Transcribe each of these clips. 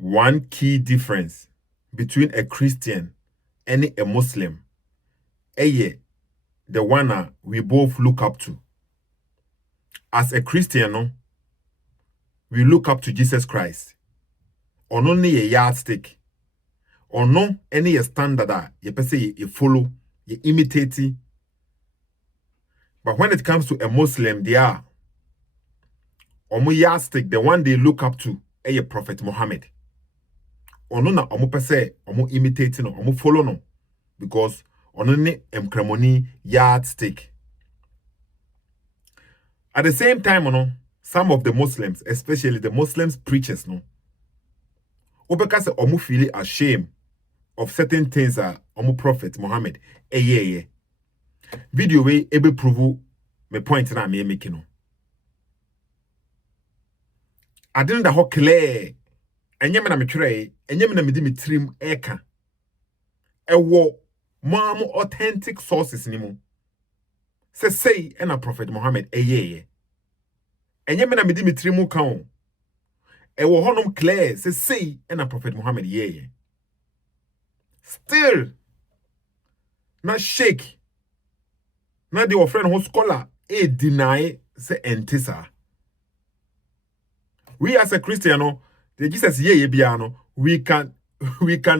one key difference between a Christian and a Muslim, the one we both look up to. As a Christian, no, we look up to Jesus Christ. Or only a yardstick. Or no any standard you say you follow, you imitate. But when it comes to a Muslim, they are omo yardstick, the one they look up to, a Prophet Muhammad. Ono na omo pese omo imitate no, omo follow no, because ono ne emkremoni yardstick. At the same time, some of the Muslims, especially the Muslims preachers, obeka se omo feel ashamed of certain things omo Prophet Muhammad video we ebe prove me point na me making no. I didn't da ho clear. Enye me na me twerɛ, enye me na me di me trim eka. Ewo mo authentic sources ni mu. Say na Prophet Muhammad enye me na me di me trim mu kan. Ewo honom clear say na Prophet Muhammad Still na Sheikh na the friend who scholar deny say entisa. We as a Christian, the Jesus biano, we can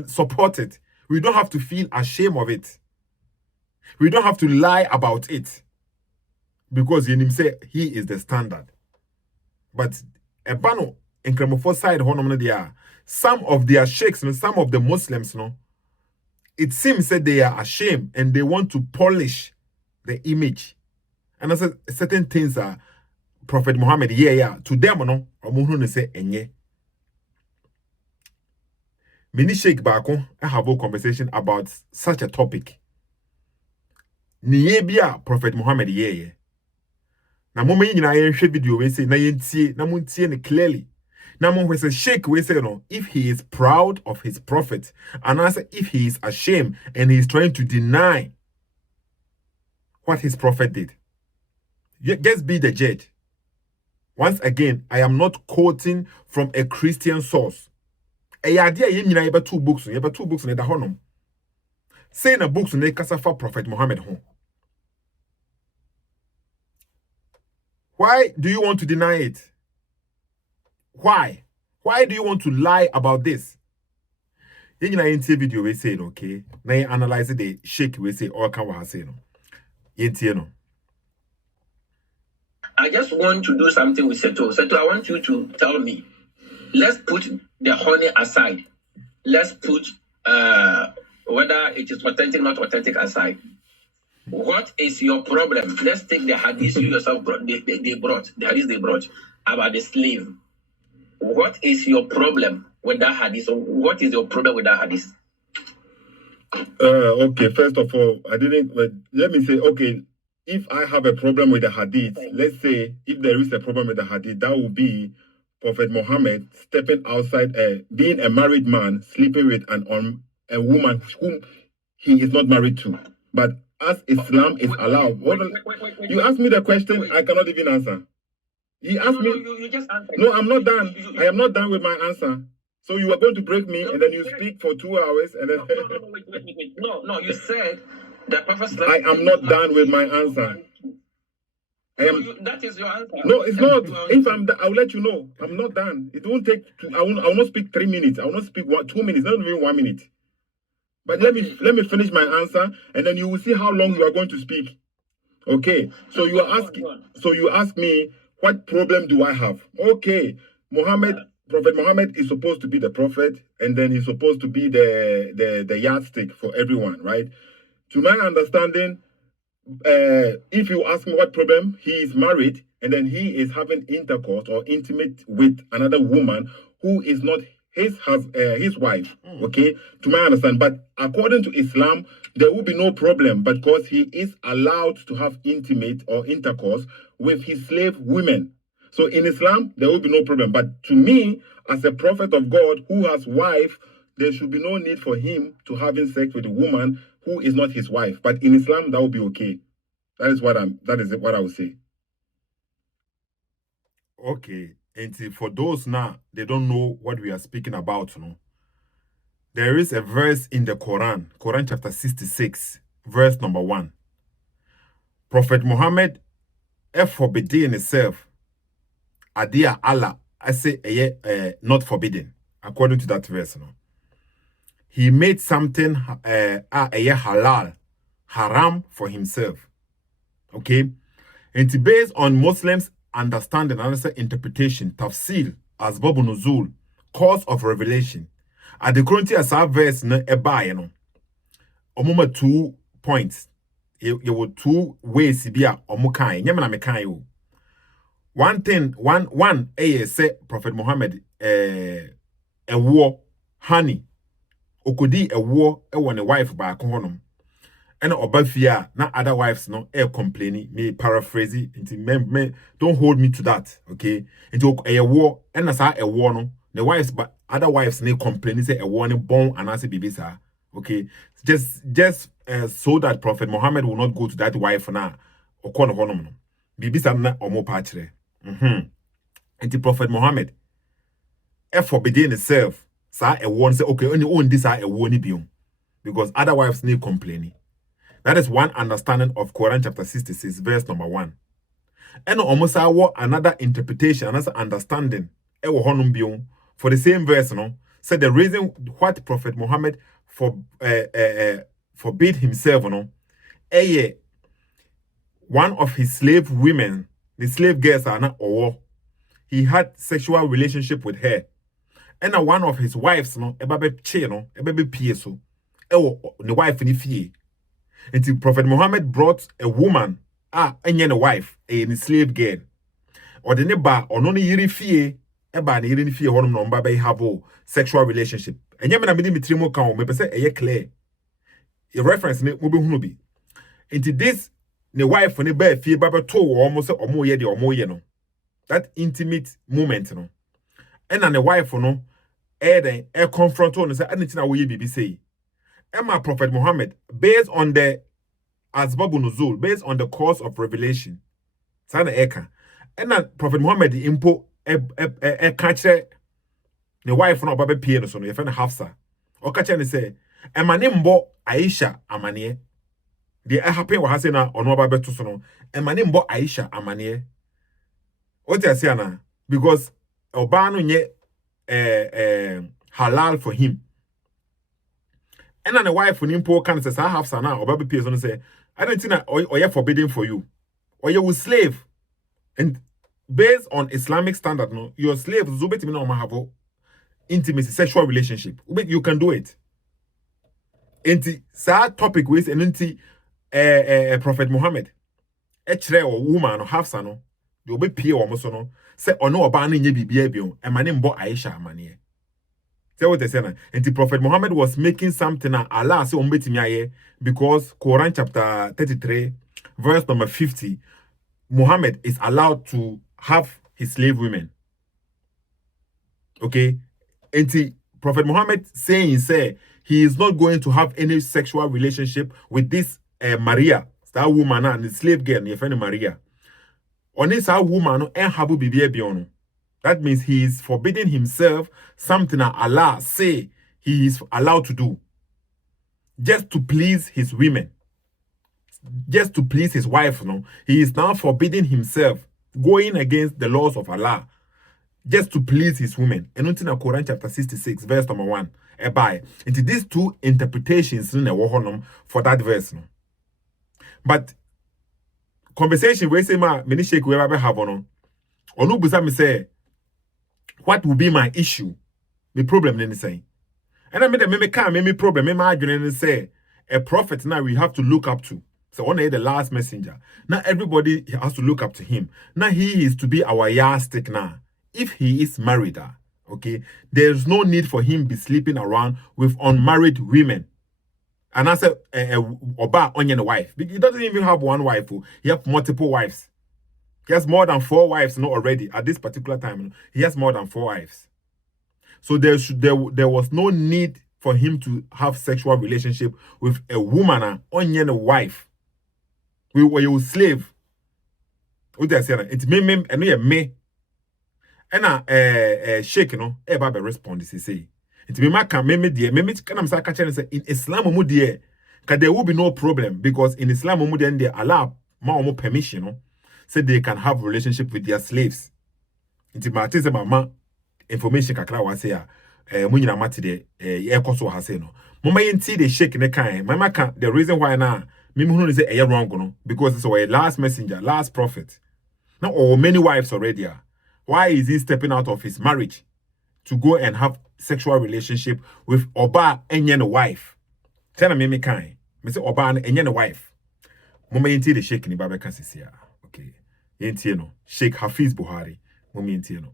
support it. We don't have to feel ashamed of it. We don't have to lie about it. Because in say he is the standard. But a bano in Kremofo side some of their sheikhs, some of the Muslims, it seems that they are ashamed and they want to polish the image. And as certain things are Prophet Muhammad, to them, omuhunu say enye. Mini Sheikh Bako, I have a conversation about such a topic. Niye bia Prophet Muhammad Na mo me nyina yen hwe video we say na yentie na montie ne clearly. Na mo say Sheikh we say if he is proud of his prophet and answer if he is ashamed and he is trying to deny what his prophet did. Just be the judge. Once again, I am not quoting from a Christian source. A idea you mean about two books in the honum. Saying a books in the Kasafa Prophet Muhammad home. Why do you want to deny it? Why? Why do you want to lie about this? In your video, we say, okay, now you analyze the Sheikh, we say, or can we say, no? I just want to do something with Sethoo. Sethoo, I want you to tell me. Let's put the honey aside. Let's put whether it is authentic, not authentic aside. What is your problem? Let's take the hadith you yourself brought. They brought the hadith they brought about the slave. What is your problem with that hadith? So what is your problem with that hadith? Okay, first of all, I didn't. Let me say, okay. If I have a problem with the hadith, let's say if there is a problem with the hadith, that would be Prophet Muhammad stepping outside, being a married man, sleeping with a woman whom he is not married to. But as Islam is allowed, you asked me the question, I cannot even answer. You asked me. You just answered. No, I'm not done. I am not done with my answer. So you are going to break me, and then you speak for 2 hours, and then. Wait. No, you said. I am not done with my answer. That is your answer. No, it's not. If I'll let you know. I'm not done. It won't take. I will not speak 3 minutes. I will not speak 2 minutes. Not even 1 minute. But let me finish my answer, and then you will see how long you are going to speak. Okay. So you are asking. So you ask me, what problem do I have? Okay, Prophet Muhammad is supposed to be the prophet, and then he's supposed to be the yardstick for everyone, right? To my understanding, if you ask me what problem, he is married and then he is having intercourse or intimate with another woman who is not his wife. Okay, to my understanding. But according to Islam, there will be no problem because he is allowed to have intimate or intercourse with his slave women. So in Islam, there will be no problem. But to me, as a prophet of God who has wife, there should be no need for him to having sex with a woman who is not his wife. But in Islam, that will be okay. That is what I would say. Okay. And for those now, they don't know what we are speaking about, you know. There is a verse in the Quran, Quran chapter 66, verse number 1. Prophet Muhammad, forbidden itself, adia Allah, I say, not forbidden, according to that verse, you know. He made something halal, haram for himself. Okay? And based on Muslims' understanding and interpretation, tafsir, asbab nuzul, cause of revelation. At the current as our verse no eba, you know. Omuma 2 points. You were 2 ways to be a omukai. Nyamana mekai you. One thing, one say Prophet Muhammad a war, honey. Okodi a war one a wife by a honum. And obafia na other wives no complaining, me paraphrase it, me don't hold me to that, okay? Into a war, and as a war no, the wives but other wives ne complaining say a warning born and as a baby sir, okay? Just so that Prophet Muhammad will not go to that wife now or corner honum no. Baby sir na or more patchere. Into Prophet Muhammad forbidden itself, sir a warn say okay, only own this a warning biom because other wives ne complaining. That is one understanding of Quran chapter 66, verse number 1. And almost another interpretation, another understanding for the same verse, no? Said the reason what Prophet Muhammad forbid himself, no? One of his slave women, the slave girls are not or he had sexual relationship with her. And one of his wives, no, ebabe che, no, ebabe pieso, the wife in the until Prophet Muhammad brought a woman, a wife, a slave girl. Or the neighbor, or no yiri fie, eba ni yiri fie honum no mba have sexual relationship. And yamina midi mitrimo kan me pese eye clear. A reference ne mo be hunu bi. Until this ne wife ne ba fie baba to almost omo ye de omo ye no. That intimate moment no. And the wife no den confront on say anything we bibi say. Emma Prophet Muhammad, based on the asbab nuzul, based on the cause of revelation, sana eka, and then Prophet Muhammad impo catcher the wife no babe pie no so no ye friend Hafsa. O catcher ne say, "Emma nimbo Aisha amanie." The happen wa hase na ono babe to so no. Emma nimbo Aisha amanie. What you say na? Because oba no nye halal for him. And then the wife when impo can say I have sana or baby peers on say I don't think or you're forbidden for you or you will slave and based on Islamic standard no your slave zubet me no have intimacy sexual relationship you can do it. Enti sa topic with and enti Prophet Muhammad echere or woman or half sano the obe pie or so no say ono oba na nye bibia bion e mane mbo Aisha amane. Say what they say now. And the Prophet Muhammad was making something that Allah say umbetimi because Quran chapter 33, verse number 50, Muhammad is allowed to have his slave women. Okay? And the Prophet Muhammad say he is not going to have any sexual relationship with this Mariyah, that woman and the slave girl, your friend Mariyah. On this woman and habu bibi biono. That means he is forbidding himself something that Allah say he is allowed to do. Just to please his women. Just to please his wife, no? He is now forbidding himself, going against the laws of Allah. Just to please his women. And until Quran chapter 66, verse number 1. Into these two interpretations for that verse. No? But conversation we say many Sheikh we ever have on. Onu busa me say what will be my issue? The problem then say. And I made me problem, me arguing and say a prophet now we have to look up to. So on the last messenger. Now everybody has to look up to him. Now he is to be our yardstick now. If he is married, okay, there's no need for him be sleeping around with unmarried women. And I said oba onion wife. He doesn't even have one wife, he have multiple wives. He has more than 4 wives already at this particular time. He has more than 4 wives. So there was no need for him to have sexual relationship with a woman, onion wife. We were a slave. What they say? It's me. And Sheikh no eba be respond say. It me maka me can am say catch say in Islam mu there there will be no problem because in Islam mu then they allow ma permission no say they can have relationship with their slaves. It matter say mama information kakra wa say mu nyina mate de e koso ha say no. Mama yenti the Sheikh ne kan mama kan the reason why na me hunu say e wrong no because it's a last messenger, last prophet. Now or many wives already are. Why is he stepping out of his marriage to go and have sexual relationship with Oba and wife? Tell me kind. Me say Oba and wife. Mama yenti the Sheikh ni baba kasisia. Okay. Yenti no. Sheikh Hafiz Buhari. Mama yenti no.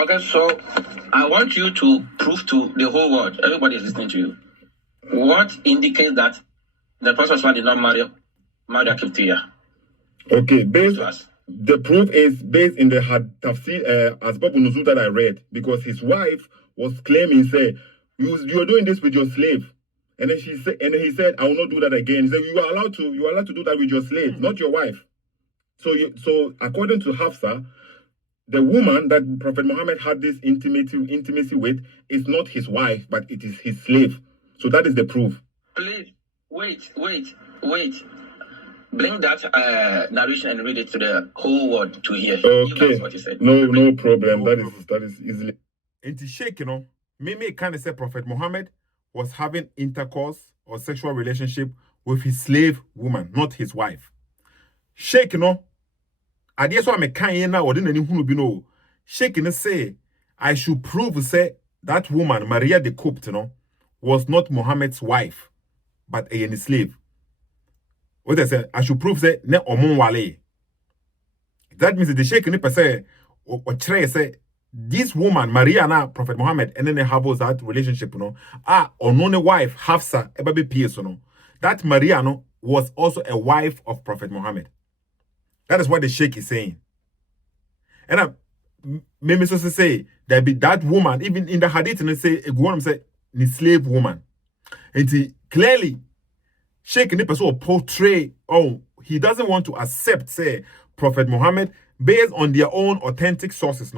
Okay, so I want you to prove to the whole world, everybody is listening to you, what indicates that the Prophet did not marry a Kiptiya. Okay, based To us. the proof is based in the tafsir Asbab Nuzul that I read, because his wife was claiming, say, you are doing this with your slave. And then he said, I will not do that again. He said, you are allowed to do that with your slave, not your wife. So according to Hafsa, the woman that Prophet Muhammad had this intimacy with is not his wife, but it is his slave. So that is the proof. Please, wait. Bring that narration and read it to the whole world to hear. Okay. That's what you said. No problem. That is easily. And to Sheikh, me kind of say Prophet Muhammad was having intercourse or sexual relationship with his slave woman, not his wife. Sheikh, I guess what I'm kind now or didn't anyone be no. Sheikh say I should prove say that woman Mariyah the Copt, was not Muhammad's wife, but a slave. What I said, I should prove say ne omon wale. That means the Sheikh ni say or try say this woman Mariyah na Prophet Muhammad and then they have that relationship, unknown wife Hafsa ebabe PS that Mariyah was also a wife of Prophet Muhammad. That is what the Sheikh is saying. And maybe so say there be that woman even in the Hadith and they say a woman say ni slave woman. And clearly Sheikh ni person portray he doesn't want to accept say Prophet Muhammad based on their own authentic sources.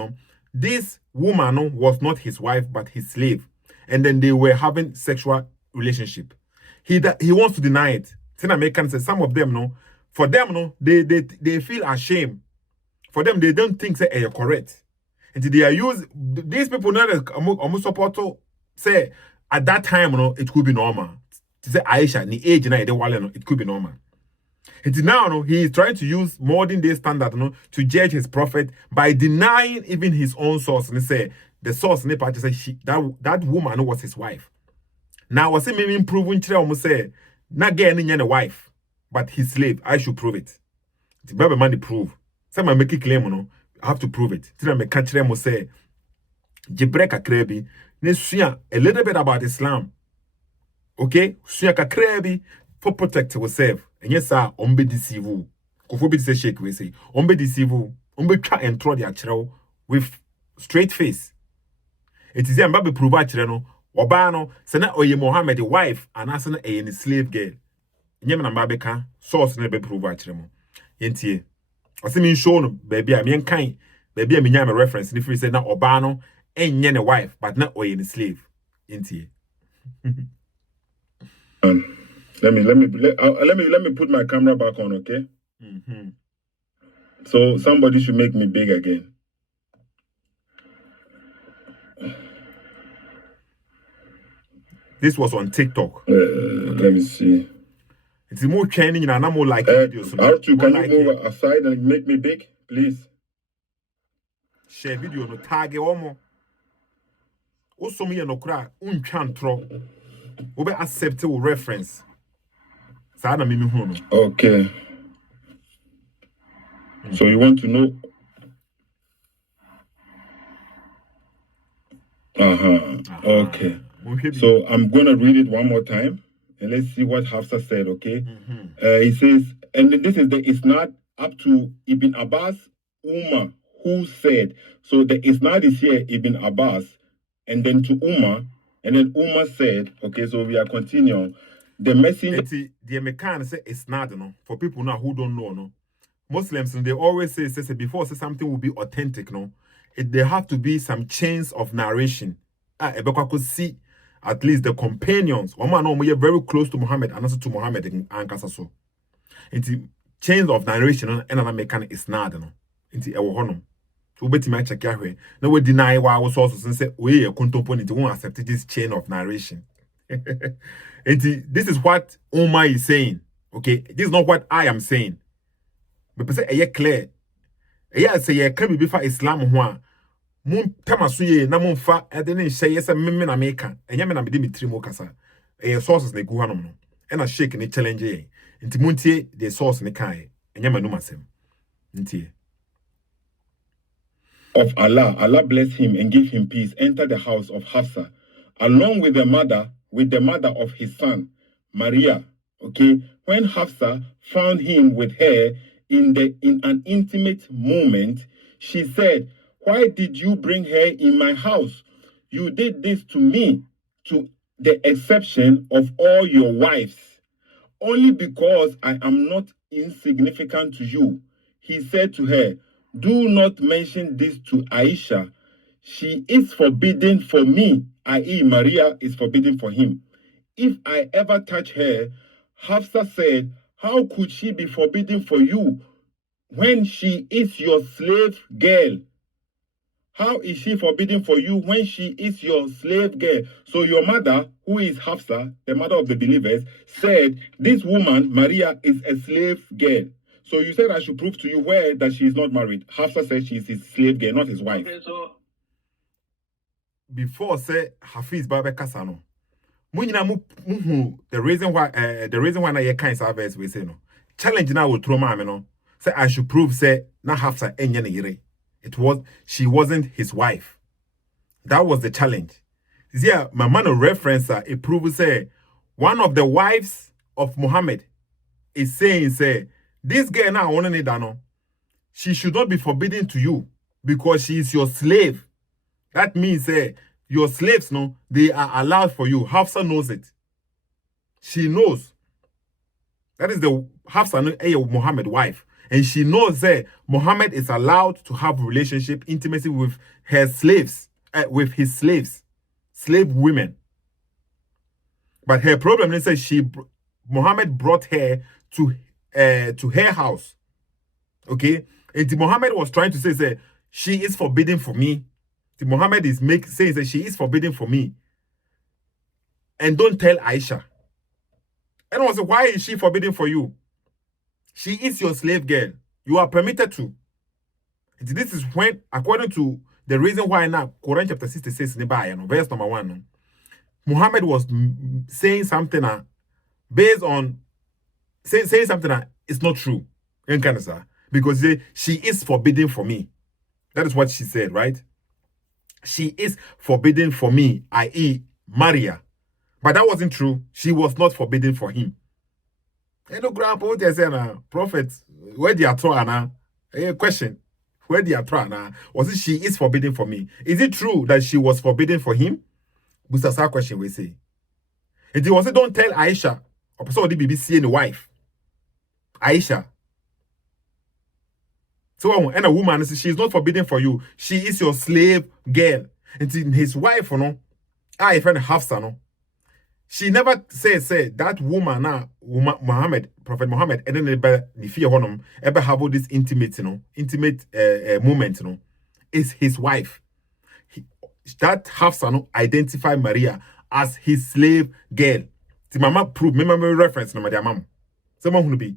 This woman was not his wife but his slave, and then they were having sexual relationship. He wants to deny it. Then Americans say some of them for them they feel ashamed. For them they don't think say you're correct. And they are these people almost support to say at that time it could be normal. To say Aisha ni age na it could be normal. And now he is trying to use modern day standard to judge his prophet by denying even his own source. And say the source in the party say that woman was his wife. Now was it maybe proven almost say not getting any wife, but his slave. I should prove it. The Bible man prove. Some make a claim I have to prove it. Till I catch them say Jibreka Krebi, a little bit about Islam. Okay, Suya Krebi for protect yourself. And yes, sir, ombe deceive. Kofobi say Sheikh we say, ombe deceive, ombe try and throw their chiro with straight face. It is a baby prove chiro Obano, Sana Oye Mohammed, the wife, and Asana a slave girl. Yemen Babeka, source never prove chiro. Yentie. I see me show baby, I mean kind, baby, I mean a reference, and if we say now Obano ain't yen a wife, but not Oye a slave. Yentie. Let me put my camera back on, okay? Mm-hmm. So somebody should make me big again. This was on TikTok. Let me see. It's more training and I'm more like videos. Artu, can you move aside and make me big, please? Share video no tag omo. Also me no kra untwantro. We be accept reference. Sana mimi hono. Okay. So you want to know? Okay. So I'm gonna read it one more time, and let's see what Hafsa said. Okay. He says, and this is the isnad up to Ibn Abbas Umar, who said. So the isnad is here Ibn Abbas, and then to Umar, and then Umar said. Okay. So we are continuing. The messenger. The American say it's not for people now who don't know Muslims, they always say before say something will be authentic, no, there have to be some chains of narration. Ebekwa could see at least the companions. One man, we are very close to Muhammad, and also to Muhammad and Kasaso. It's chains of narration, and another mechanic is not, no. It's a honor. So betty my check here. No, we deny why I was also and say we are contemplating won't accept this chain of narration. This is what Omar is saying. Okay, this is not what I am saying. But say a clear. Say a clear before Islam one. Mun tamasuye na mun fa edene sheye se memme na meka. Enya me na me Dimitri mo kasa. Sources ne gu hanom no. E na Sheikh ne challenge ye. Nti muntie the source ne kai. Enya manum asem. Ntie. Of Allah, Allah bless him and give him peace, enter the house of Hafsa, along with the mother of his son, Mariyah. Okay, when Hafsa found him with her in an intimate moment, she said, "Why did you bring her in my house? You did this to me, to the exception of all your wives, only because I am not insignificant to you." He said to her, "Do not mention this to Aisha. She is forbidden for me," i.e. Mariyah is forbidden for him. "If I ever touch her," Hafsa said, "how could she be forbidden for you when she is your slave girl? How is she forbidden for you when she is your slave girl?" So your mother, who is Hafsa, the mother of the believers, said, this woman, Mariyah, is a slave girl. So you said I should prove to you where that she is not married. Hafsa said she is his slave girl, not his wife. Okay, so Before say Hafiz Babe Kasano. Munyina mu the reason why na ye kind service we say no. Challenge now with trauma me no. Say I should prove say na Hafsa enye ne yire. She wasn't his wife. That was the challenge. Yeah, my man reference it proves say one of the wives of Muhammad is saying say this girl now only dano. She should not be forbidden to you because she is your slave. That means your slaves, no, they are allowed for you. Hafsa knows it. She knows. That is the Hafsa Muhammad wife. And she knows that Muhammad is allowed to have relationship, intimacy with her slaves, with his slaves, slave women. But her problem is that Muhammad brought her to her house. Okay? And Muhammad was trying to say she is forbidden for me. Muhammad is saying that she is forbidden for me. And don't tell Aisha. And I was like, why is she forbidden for you? She is your slave girl. You are permitted to. And this is when, according to the reason why now, Quran chapter 66, verse number 1, Muhammad was saying something based on saying something that is not true. Because she is forbidden for me. That is what she said, right? She is forbidden for me, i.e. Mariyah. But that wasn't true. She was not forbidden for him. Hello, grandpa, what they say now? Prophet, where the atro now? Question. Where the atro now? Was it she is forbidden for me? Is it true that she was forbidden for him? This is our question we say. And he was say, don't tell Aisha. Or so the BBC and the wife. Aisha. So and a woman, she is not forbidden for you. She is your slave girl. And his wife, I friend Hafsa, no. She never say that woman Muhammad, Prophet Muhammad, and then ever have all this intimate, intimate moment, is his wife. That Hafsa identify Mariyah as his slave girl. The mama prove, remember reference no my mama. Someone who be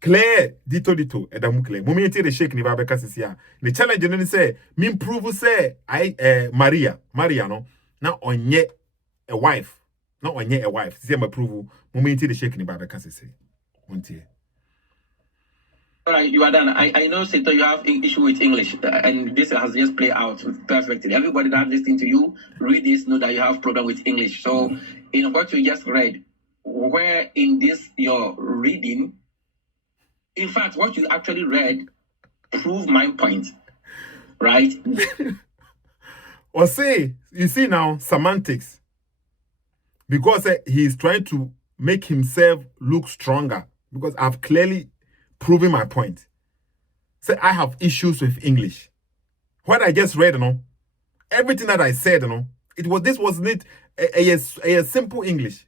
clear dito edamu clear. Momenti the Sheikh ni baba kasisia. The challenge then say min prove say Mariyah no na onye a wife. Not onye a wife. See my prove momenti the Sheikh ni baba kasisia. Montie. All right, you are done. I know, Sethoo, you have an issue with English, and this has just played out perfectly. Everybody that listening to you, read this, know that you have problem with English. So, in what you just read, where in this your reading, in fact, what you actually read, prove my point, right? Or say, you see now, semantics. Because he is trying to make himself look stronger. Because I've clearly proving my point. Say I have issues with English. What I just read, everything that I said, this wasn't a simple English,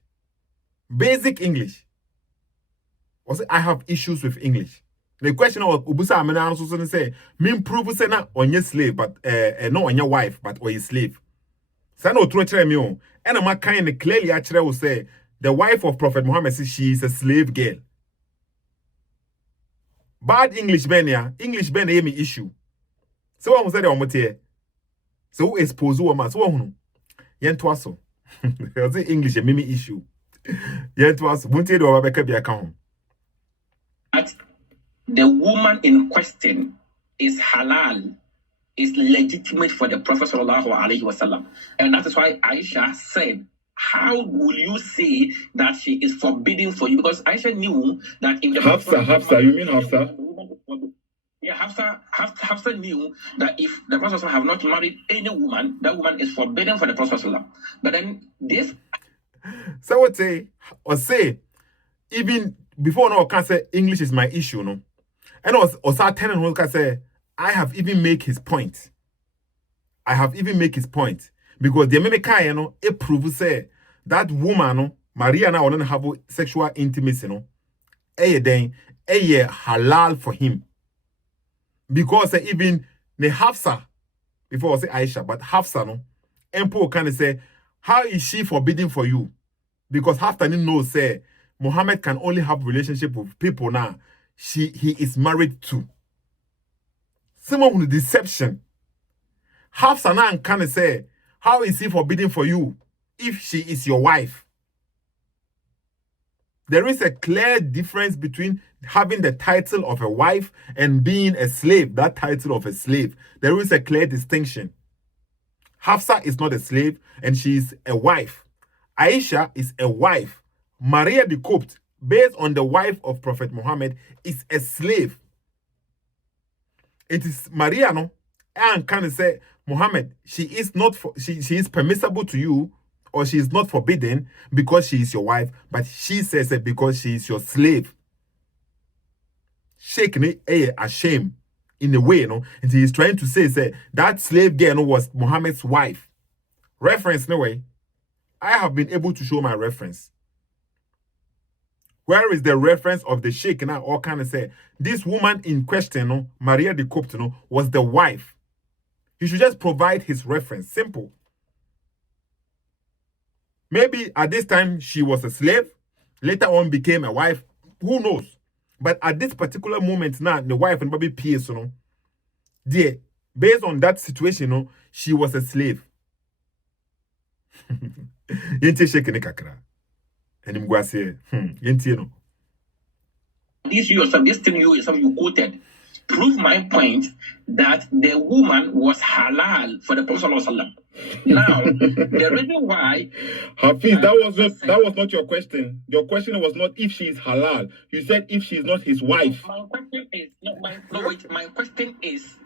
basic English. Was I have issues with English. The question of Ubusa Amena also say, me prove say na on your slave, but no on your wife, but or your slave. So no true me on. And I'm kind of clearly actually will say the wife of Prophet Muhammad says she is a slave girl. Bad English ben ya, English ben me issue. So what was that on here? So who expose woman? So who? Yen twaso. I say English a mimi issue. Yen twaso. Bunte do abeka bi account. But the woman in question is halal, is legitimate for the Prophet sallallahu alaihi wasallam, and that is why Aisha said, "How will you say that she is forbidden for you?" Because Aisha knew that if the Hafsa, you mean Hafsa? Yeah, Hafsa knew that if the Prophet have not married any woman, that woman is forbidden for the Prophet. But then this, so what say or say even before no can say English is my issue, no, and also telling who can say I have even make his point. I have even make his point because the American, it proves say that woman, Mariyah, now don't have sexual intimacy, then halal for him. Because even the Hafsa, before I say Aisha, but Hafsa, Empo can say, how is she forbidden for you? Because Hafsa didn't know, say, Muhammad can only have relationship with people now he is married to. Someone with deception. Hafsa now can say, how is he forbidden for you if she is your wife? There is a clear difference between having the title of a wife and being a slave, that title of a slave. There is a clear distinction. Hafsa is not a slave and she is a wife. Aisha is a wife. Mariyah the Copt, based on the wife of Prophet Muhammad, is a slave. It is Mariyah, no? And can say, Muhammad, she is not she is permissible to you, or she is not forbidden because she is your wife, but she says it because she is your slave. Sheikh ashamed in a way, and he is trying to say that slave girl was Muhammad's wife. Reference, no way. I have been able to show my reference. Where is the reference of the Sheikh now? Or can I say this woman in question, Mariyah the Copt, was the wife? He should just provide his reference. Simple. Maybe at this time she was a slave, later on became a wife. Who knows? But at this particular moment now, the wife and baby PS, dear, based on that situation, she was a slave. Yenti shake ne kakra. And him go say, yenti no. This thing you quoted, prove my point that the woman was halal for the Prophet ﷺ. Now, the reason why Hafiz, that was not your question. Your question was not if she is halal. You said if she is not his wife. My question is my question is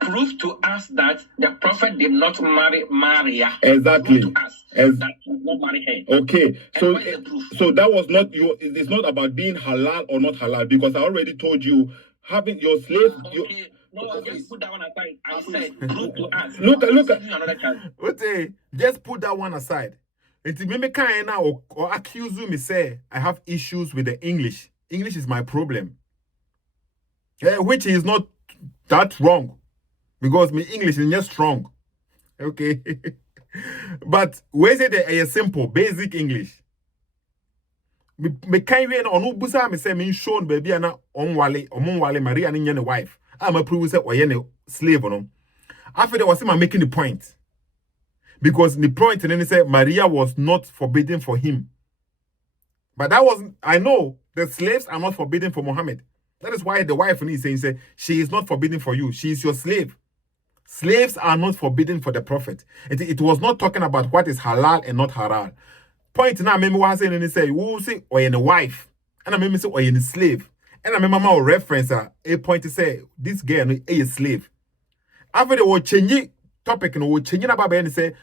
prove to us that the Prophet did not marry Mariyah. Exactly. Prove to us that he did not marry her. Okay. So that was not your. It's not about being halal or not halal, because I already told you having your slave. Okay. No, just put that one aside. I said prove to us. Look at another chance. Okay, just put that one aside. And me can now or accuse me say I have issues with the English. English is my problem. Which is not that wrong. Because my English is just strong. Okay. But where is it a simple, basic English? Me can you on busa me say me shown baby and on wale Mariyah and your wife. I'm a prove say or slave on. After that was him making the point. Because the point and then he said Mariyah was not forbidden for him. But that wasn't, I know the slaves are not forbidden for Muhammad. That is why the wife is saying she is not forbidden for you. She is your slave. Slaves are not forbidden for the Prophet. It was not talking about what is halal and not halal. Point now, maybe was saying and he say, who say or in a wife, and I maybe say or in a slave. And I remember my reference a point to say this girl is a slave. After they will change topic and will change about and say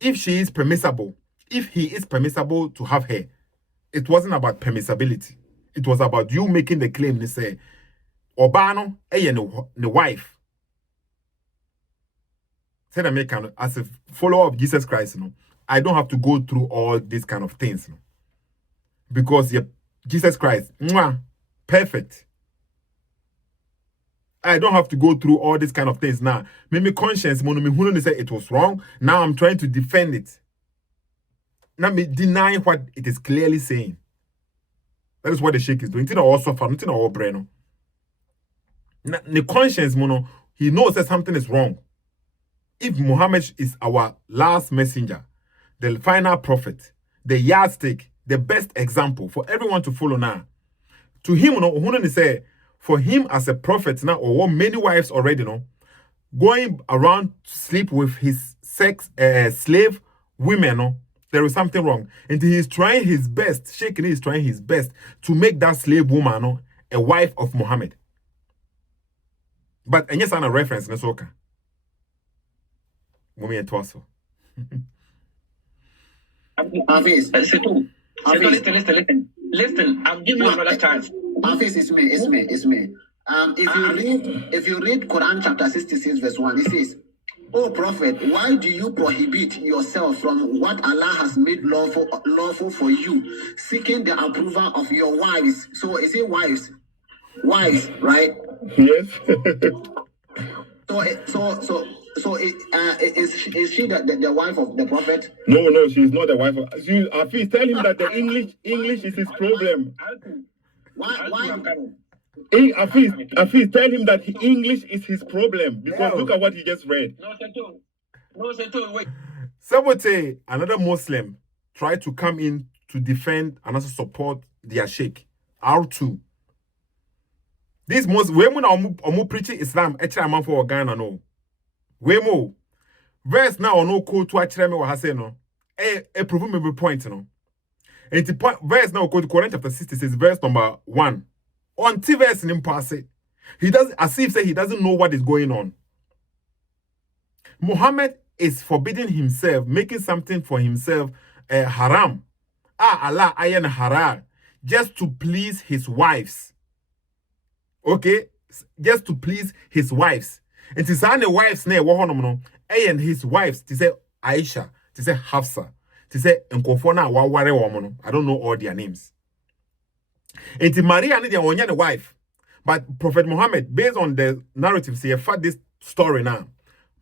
if she is permissible, if he is permissible to have her. It wasn't about permissibility. It was about you making the claim. They say, Obano, the wife. Said American, as a follower of Jesus Christ, I don't have to go through all these kind of things. Because Jesus Christ, perfect. I don't have to go through all these kind of things now. Maybe conscience, me say it was wrong. Now I'm trying to defend it. Now me deny what it is clearly saying. That is what the Sheikh is doing. It's not also for nothing or brain. The conscience, he knows that something is wrong. If Muhammad is our last messenger, the final prophet, the yardstick, the best example for everyone to follow now, to him, say, for him as a prophet now, or many wives already, going around to sleep with his slave women, there is something wrong. And he is trying his best, Sheikh is trying his best to make that slave woman a wife of Muhammad. But, and yes, I'm a reference, Nesoka. Listen. I'll give you another chance. Hafiz, it's me. If you read Quran chapter 66 verse 1, it says, "O Prophet, why do you prohibit yourself from what Allah has made lawful for you, seeking the approval of your wives?" So is it wives, right? Yes. Is she the wife of the Prophet? No, she's not the wife of. Hafiz, tell him that the English is his problem. Why? Hafiz, tell him that English is his problem because look at what he just read. No, Sethoo, wait. Somebody, another Muslim, tried to come in to defend and also support their Sheikh. R2. These women are preaching Islam. Actually, I'm for Ghana no. Wemo. Verse now no code to actually me what say no. Prove me point no. And the point verse now go to Quran chapter 66 verse number 1. Until verse in him pass it. He doesn't, as if say he doesn't know what is going on. Muhammad is forbidding himself, making something for himself haram. Allah ayan haram, just to please his wives. Okay? Just to please his wives. And to say the wives ne and his wives, to say Aisha, to say Hafsa, to say Nkofona Waware woman. I don't know all their names. And to Mariyah need the wife. But Prophet Muhammad, based on the narrative, say this story now.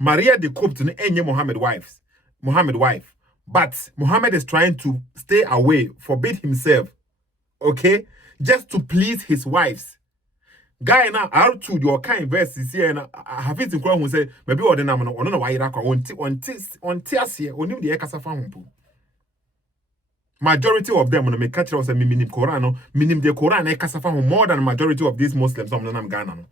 Mariyah the cope to any Muhammad wife. But Muhammad is trying to stay away, forbid himself. Okay? Just to please his wives. Guy now R2 your kind verse is here and Hafiz Buhari who say maybe or the name no know why you on tiasie onim de ekasa fa humpo. Majority of them when me catch us minim Quran no minim the Quran ekasa fa hum more than majority of these Muslims some nam Ghana no.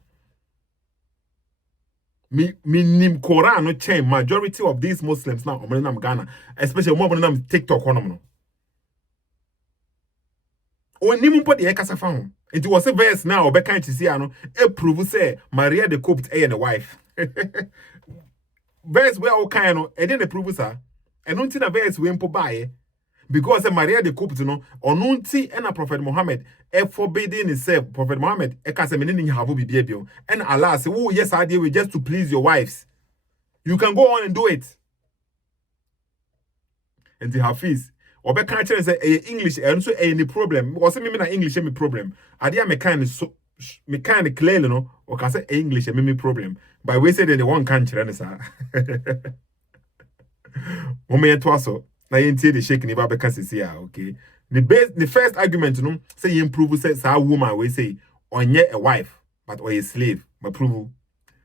Minim Quran no chain majority of these Muslims now nam Ghana especially more than nam TikTok honom no. Onim po de ekasa fa hum. It was a verse now, or can't you see, prove say Mariyah the cooked and the wife. Verse where all kind of, and then the prove her. And don't think a verse we impo buy because Mariyah the cooked, or nunti and a Prophet Muhammad, forbidding himself, Prophet Muhammad, a casaminin have be baby. And Allah say, oh, yes, I deal with just to please your wives. You can go on and do it. And the Hafiz. Or be can't say English and so any problem. Or say me na English me problem. Adia me kind clearly no or can say English me problem. By we say the one can't run sa. Moment so na yenti the Sheikh ni ba be can say okay. The first argument no say you improve say sa woman we say onye a wife but or a slave. Ma prove.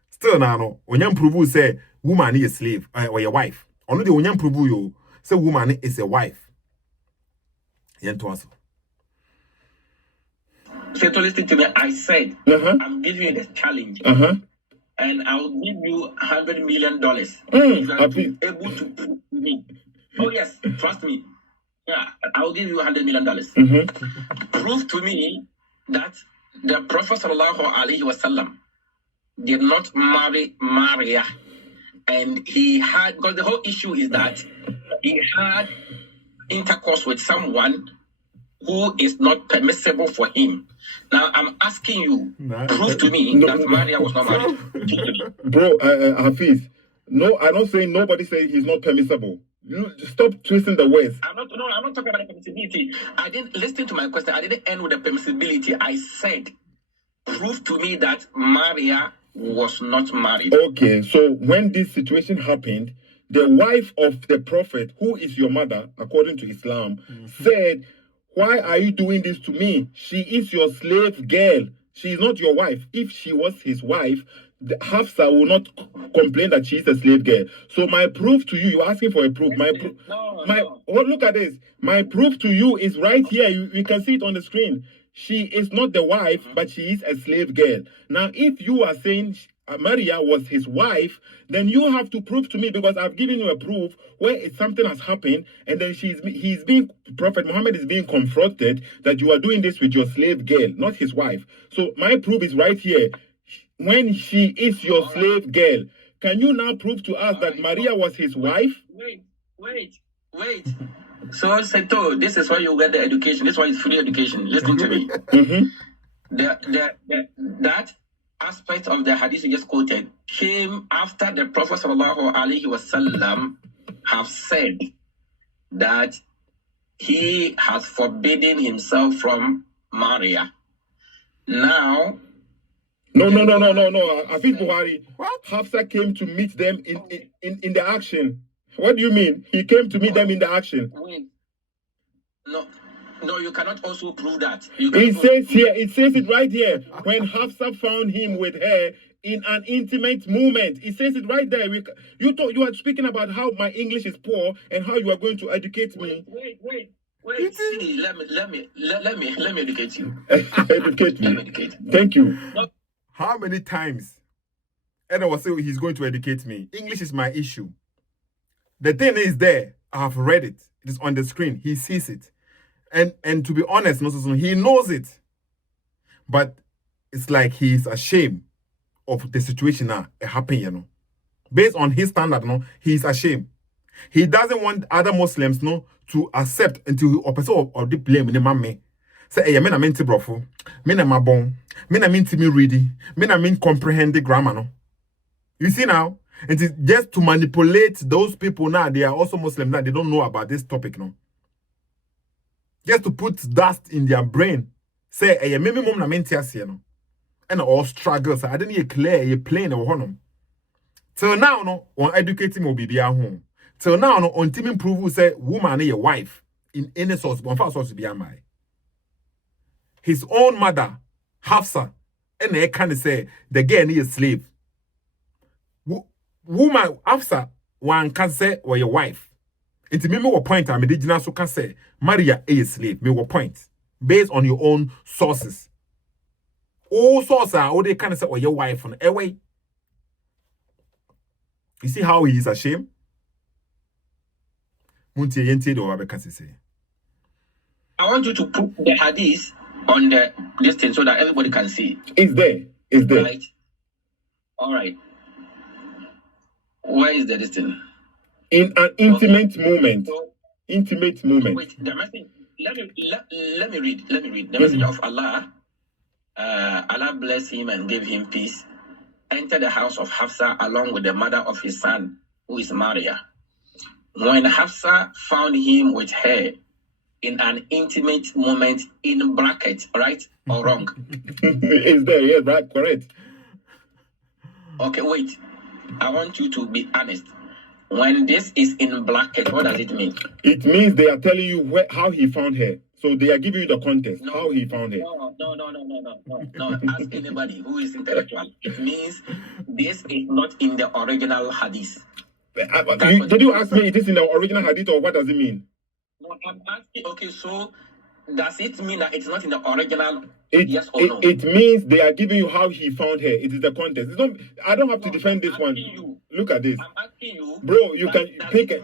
Still now no onye improve say woman is a slave or a wife. Only the onye improve you say woman is a wife. So to listen to me, I said, I'm giving you the challenge. And I'll give you $100 million. If you are able to prove to me. Oh, yes, trust me. Yeah, I'll give you $100 million. Prove to me that the Prophet ﷺ did not marry Mariyah. And he had, because the whole issue is that he had intercourse with someone who is not permissible for him. Now I'm asking you, Nah. prove to me No, that no. Mariyah was not married. Prove to me. Bro, Hafiz, no, I'm not saying nobody say he's not permissible. You stop twisting the words. I'm not talking about the permissibility. I didn't listen to my question. I didn't end with the permissibility. I said, prove to me that Mariyah was not married. Okay, so when this situation happened, the wife of the prophet, who is your mother, according to Islam, said, "Why are you doing this to me? She is your slave girl. She is not your wife. If she was his wife, the Hafsa will not complain that she is a slave girl." So my proof to you, you're asking for a proof. Oh, look at this. My proof to you is right here. You can see it on the screen. She is not the wife, but she is a slave girl. Now, if you are saying Mariyah was his wife, then you have to prove to me, because I've given you a proof where something has happened, and then Prophet Muhammad is being confronted that you are doing this with your slave girl, not his wife. So my proof is right here. When she is your slave girl, can you now prove to us that Mariyah was his wife? Wait. So, Sethoo, this is why you get the education. This is why it's free education. Listen to me. That aspect of the hadith you just quoted came after the Prophet ﷺ have said that he has forbidden himself from Mariyah. Now, No. Hafiz Buhari. What? Hafsa came to meet them in the action. What do you mean? He came to meet them in the action. Wait. No, you cannot also prove that. It says it right here. When Hafsa found him with her in an intimate moment. It says it right there. You are speaking about how my English is poor and how you are going to educate me. Wait. See, let me educate you. Educate me. Thank you. How many times Edward was saying he's going to educate me? English is my issue. The thing is there. I have read it. It is on the screen. He sees it. And to be honest, he knows it. But it's like he's ashamed of the situation now happening, Based on his standard, he's ashamed. He doesn't want other Muslims, to accept until he opposite or the blame in the man. Say, hey, I mean brofo. Me na mabon. Me na mean to me ready. Me na mean comprehend the grammar, no. You see now? It is just to manipulate those people now. They are also Muslims now. They don't know about this topic, no. Just to put dust in their brain. Say, hey, me mom na mean tiasi, no. And all struggles. I didn't hear clear, you plain or honor. Till now, no, on educating will be home. Till now, no, on team improve who say woman is your wife in any source, but first source be my. His own mother, Hafsa, and they can say the girl is a slave. Woman, Hafsa, one can say or your wife. It's me more point I'm a so can say Mariyah is a slave. Me what point based on your own sources. All sources are all they can say or your wife on away. You see how he is ashamed? I want you to put the hadith on the listing so that everybody can see. It's there. Right. All right. Where is the listing? In an intimate moment. Intimate moment. Wait, the message. Let me read. The message of Allah. Allah bless him and give him peace. Enter the house of Hafsa along with the mother of his son, who is Mariyah. When Hafsa found him with her in an intimate moment, in bracket, right or wrong? It's there, yes, right, correct. Okay, wait. I want you to be honest. When this is in bracket, what does it mean? It means they are telling you how he found her. So they are giving you the context, how he found her. No. Ask anybody who is intellectual. It means this is not in the original hadith. Did you ask me, is this in the original hadith or what does it mean? No, I'm asking, okay, so does it mean that it's not in the original? Yes or no? It means they are giving you how he found her. It is the context. It's not, I don't have to defend this one. Look at this. I'm asking you. Bro, you can pick it.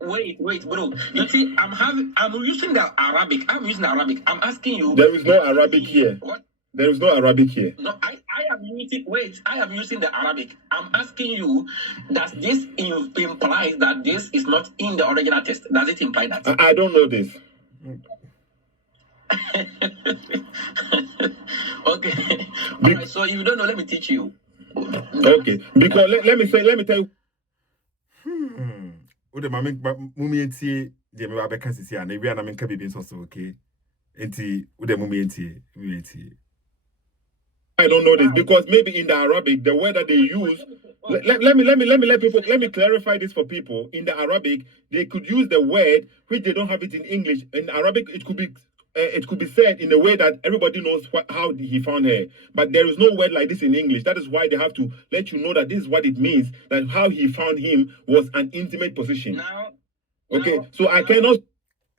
Wait, bro. You see, I'm using the Arabic. I'm asking you. There is no Arabic here. What? There is no Arabic here. No, I am using the Arabic. I'm asking you, does this imply that this is not in the original text? Does it imply that? I don't know this. Okay. All right. So if you don't know, let me teach you. Okay, because let me tell you. Ode mame mumi entie de me ba beka sisi ana wi ana menka bibi nso so okay. Enti ode mumi entie. I don't know this because maybe in the Arabic, the word that they use. Let me clarify this for people. In the Arabic, they could use the word which they don't have it in English. In Arabic, it could be said in a way that everybody knows how he found her. But there is no word like this in English. That is why they have to let you know that this is what it means. That how he found him was an intimate position. So I cannot.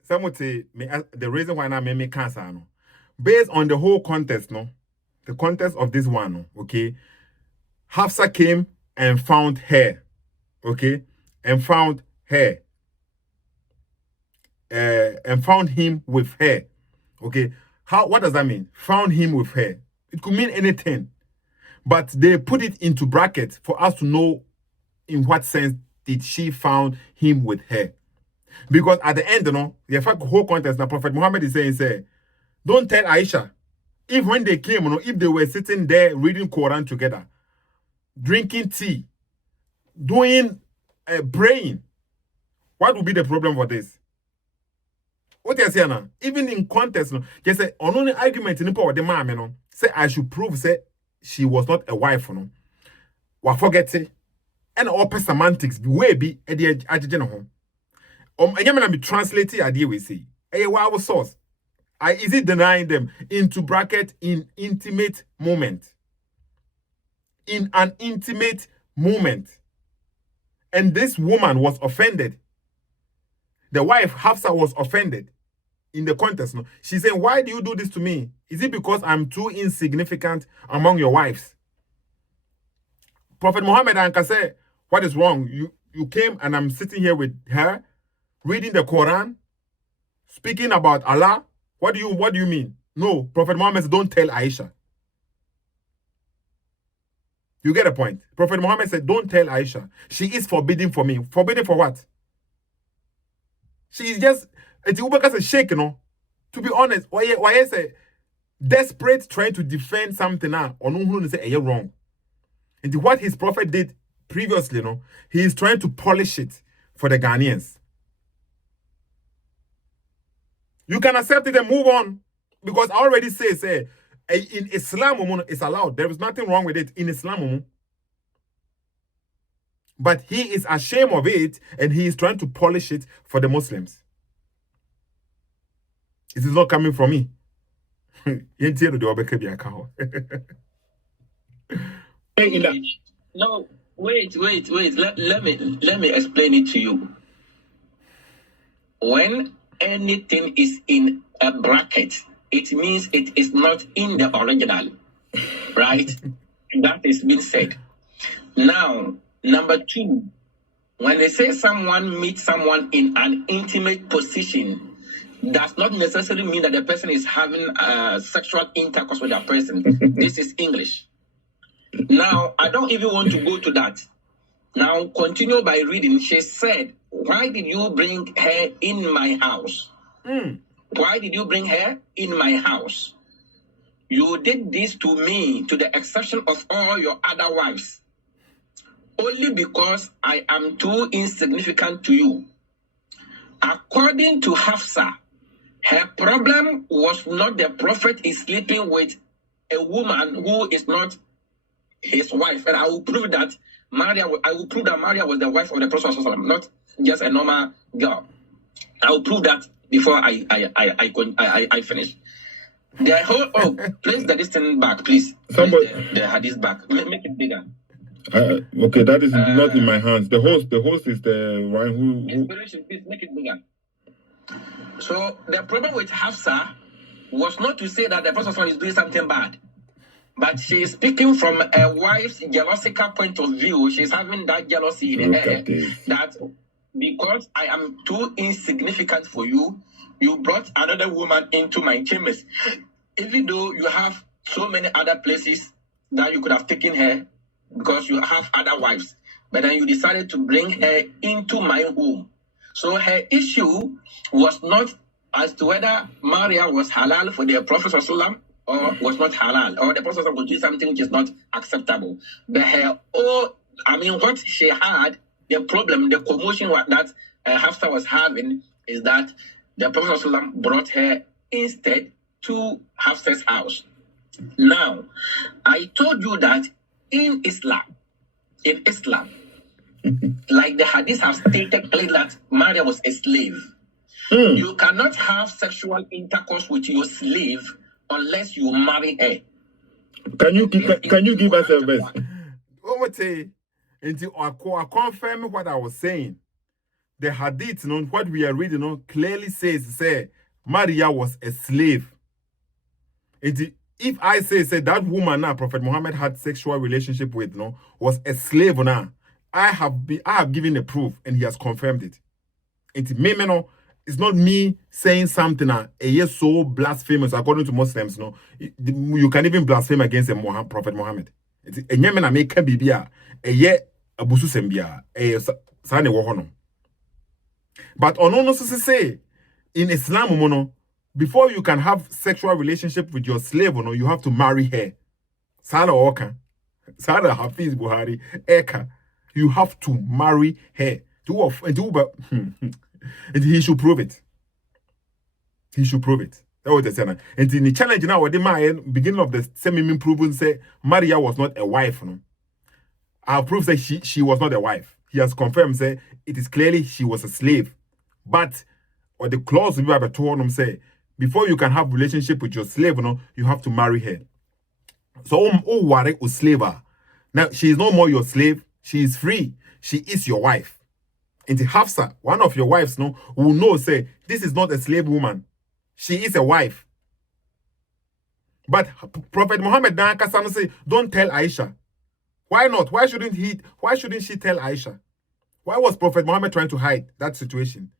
Some would say the reason why I me cancer no, based on the whole context, no, the context of this one, no, okay. Hafsa came and found her, okay, and found her, and found him with her, okay. What does that mean? Found him with her. It could mean anything, but they put it into brackets for us to know in what sense did she found him with her. Because at the end, you know, the whole context, now Prophet Muhammad is saying, don't tell Aisha. If when they came, you know, if they were sitting there reading Quran together, drinking tea, doing praying, what would be the problem for this? What you say now? Even in context, no, they say on only argument in the man, you know, say I should prove say she was not a wife, you know. What forget it? And open semantics way be at the edge home. I'm be translating idea we say. Hey, what our source? Is it denying them into bracket in intimate moment? In an intimate moment. And this woman was offended. The wife, Hafsa, was offended in the context. No? She's saying, why do you do this to me? Is it because I'm too insignificant among your wives? Prophet Muhammad Anka said, what is wrong? You came and I'm sitting here with her, reading the Quran, speaking about Allah. What do you mean? No, Prophet Muhammad said, don't tell Aisha. You get a point. Prophet Muhammad said, don't tell Aisha. She is forbidden for me. Forbidden for what? She is just, it's a sheikh, you know. To be honest, why is it desperate trying to defend something now? Or no, say you're wrong. And what his prophet did previously, you know, he is trying to polish it for the Ghanaians. You can accept it and move on. Because I already say, in Islam, it's allowed. There is nothing wrong with it in Islam. But he is ashamed of it and he is trying to polish it for the Muslims. It is not coming from me. No, wait. Let me explain it to you. When anything is in a bracket, it means it is not in the original, right? That is being said. Now, number two, when they say someone meets someone in an intimate position, does not necessarily mean that the person is having sexual intercourse with that person. This is English. Now, I don't even want to go to that. Now, continue by reading. She said, why did you bring her in my house? Why did you bring her in my house? You did this to me to the exception of all your other wives. Only because I am too insignificant to you. According to Hafsa, her problem was not the prophet is sleeping with a woman who is not his wife. And I will prove that Mariyah was the wife of the Prophet, not just a normal girl. I will prove that before I finish. The whole place the distance back, please. The Hadith back. Make it bigger. Okay, that is not in my hands. The host is the one who inspiration. Please make it bigger. So the problem with Hafsa was not to say that the Prophet is doing something bad, but she is speaking from a wife's jealousical point of view. She's having that jealousy in her head that because I am too insignificant for you, you brought another woman into my chambers. Even though you have so many other places that you could have taken her because you have other wives, but then you decided to bring her into my home. So her issue was not as to whether Mariyah was halal for the Prophet ﷺ or was not halal, or the Prophet ﷺ would do something which is not acceptable. But what she had, the problem, the commotion that Hafsa was having is that the Prophet ﷺ brought her instead to Hafsa's house. Now, I told you that in Islam, like the Hadith have stated clearly that Mariyah was a slave. You cannot have sexual intercourse with your slave unless you marry her. Can you give us a verse? I confirm what I was saying. The Hadith, what we are reading, clearly says, Mariyah was a slave. If I say that woman now, Prophet Muhammad had sexual relationship with, was a slave now, I have given a proof, and he has confirmed it. It's not me saying something is so blasphemous according to Muslims. You can even blaspheme against Prophet Muhammad. But on say in Islam, before you can have sexual relationship with your slave, you have to marry her. Sheikh Hafiz Buhari, you have to marry her. And he should prove it. He should prove it. That's what they say. And in the challenge now, the beginning of the semi proven say Mariyah was not a wife. I'll prove that she was not a wife. He has confirmed say it is clearly she was a slave. But or the clause we have told him say before you can have relationship with your slave, you have to marry her. So ware slave. Now she is no more your slave. She is free. She is your wife. And the Hafsa, one of your wives, will know, say, this is not a slave woman. She is a wife. But Prophet Muhammad say, don't tell Aisha. Why not? Why shouldn't she tell Aisha? Why was Prophet Muhammad trying to hide that situation?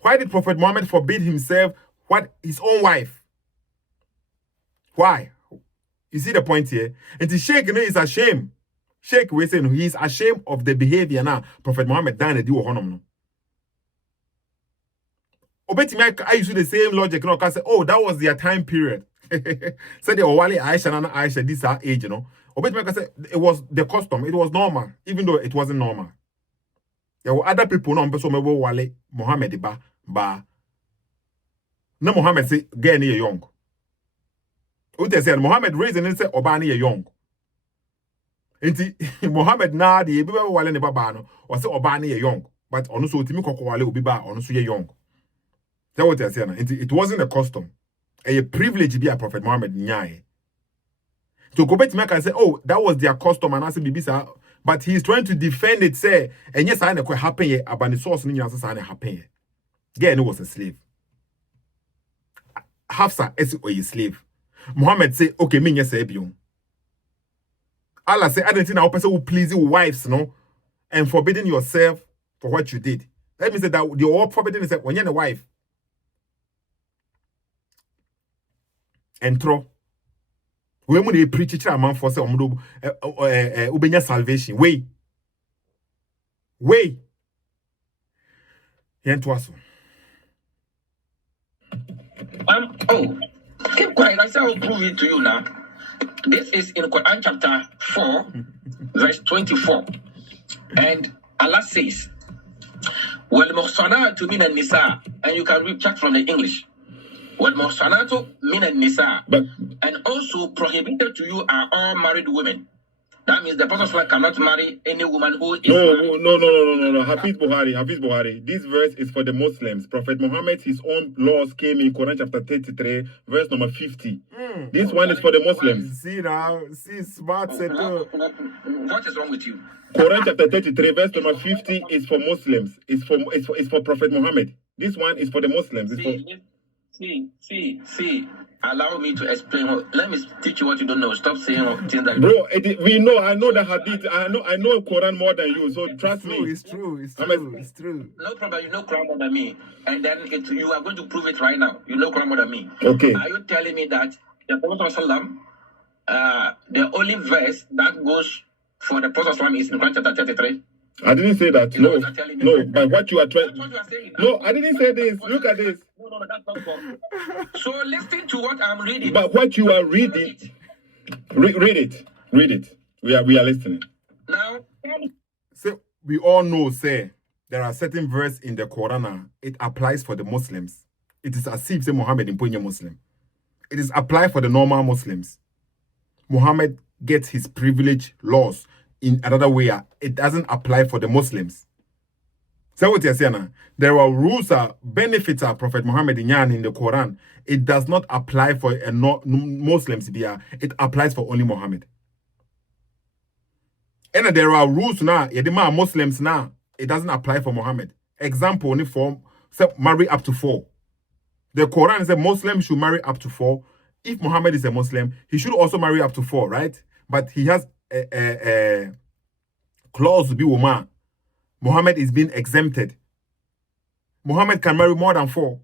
Why did Prophet Muhammad forbid himself his own wife? Why? You see the point here? And the Sheikh is ashamed. Sheikh we say he is ashamed of the behavior now. Prophet Muhammad done do honor. I use the same logic. Can say, oh, that was their time period. Say the Owali Aisha and Aisha, this our age, Can say it was the custom. It was normal, even though it wasn't normal. There were other people so Wale Muhammad ba. No Muhammad say get near young. Ute said Muhammad reason and say Obani young. Enti Muhammad na de be wale ne baba no o se oba na ye young but ono so otimi kokowale obi ba ono so ye young. That what I say na. Enti it wasn't a custom. A privilege be a Prophet Muhammad nyae. To go back to make and say oh that was their custom and say bibisa but he is trying to defend it say enye sa na happen ye abani source ni nyasa sa na happen ye. Girl was a slave. Hafsa is a slave. Muhammad say okay me nyesa ebion. Allah say, I don't think our person will please your wives, and forbidding yourself for what you did. Let me say that the all forbidden is when you're a wife. And throw. We will preach it a man for say ubenya salvation. Wait. Yentuaso. Keep quiet. I say I'll prove it to you now. This is in Quran chapter 4, verse 24. And Allah says, وَالْمُحْصَنَاتُ مِنَ النِّسَاءِ and you can read check from the English. وَالْمُحْصَنَاتُ مِنَ النِّسَاءِ and also prohibited to you are all married women. That means the Prophet cannot marry any woman who is No. Hafiz Buhari. This verse is for the Muslims. Prophet Muhammad, his own laws came in Quran chapter 33, verse number 50. This one is for the Muslims. See now, see smart Sethoo. What is wrong with you? Quran chapter 33, verse number 50 is for Muslims. It's for Prophet Muhammad. This one is for the Muslims. See. Allow me to explain. Let me teach you what you don't know. Stop saying things like bro. I know the Hadith. I know Quran more than you. So trust me. It's true. No problem. You know Quran more than me, and then you are going to prove it right now. You know Quran more than me. Okay. Are you telling me that the Prophet the only verse that goes for the Prophet is in Quran chapter 33? I didn't say that. You know No, what you're telling me? no. But what you are trying. That's what you are saying. No, I didn't say this. Look at this. No, that's not wrong. So listen to what I'm reading. But what you are Follow reading, it. read it. Read it. We are listening. Now, So we all know, say, there are certain verses in the Quran, it applies for the Muslims. It is as if, say, Muhammad in Muslim. It is applied for the normal Muslims. Muhammad gets his privilege laws in another way. It doesn't apply for the Muslims. So what you're saying now? There are rules, benefits of Prophet Muhammad in the Quran. It does not apply for a Muslims. It applies for only Muhammad. And there are rules now. Muslims now. It doesn't apply for Muhammad. Example, only for marry up to 4. The Quran says Muslims should marry up to 4. If Muhammad is a Muslim, he should also marry up to 4, right? But he has a clause to be woman. Muhammad is being exempted. Muhammad can marry more than 4.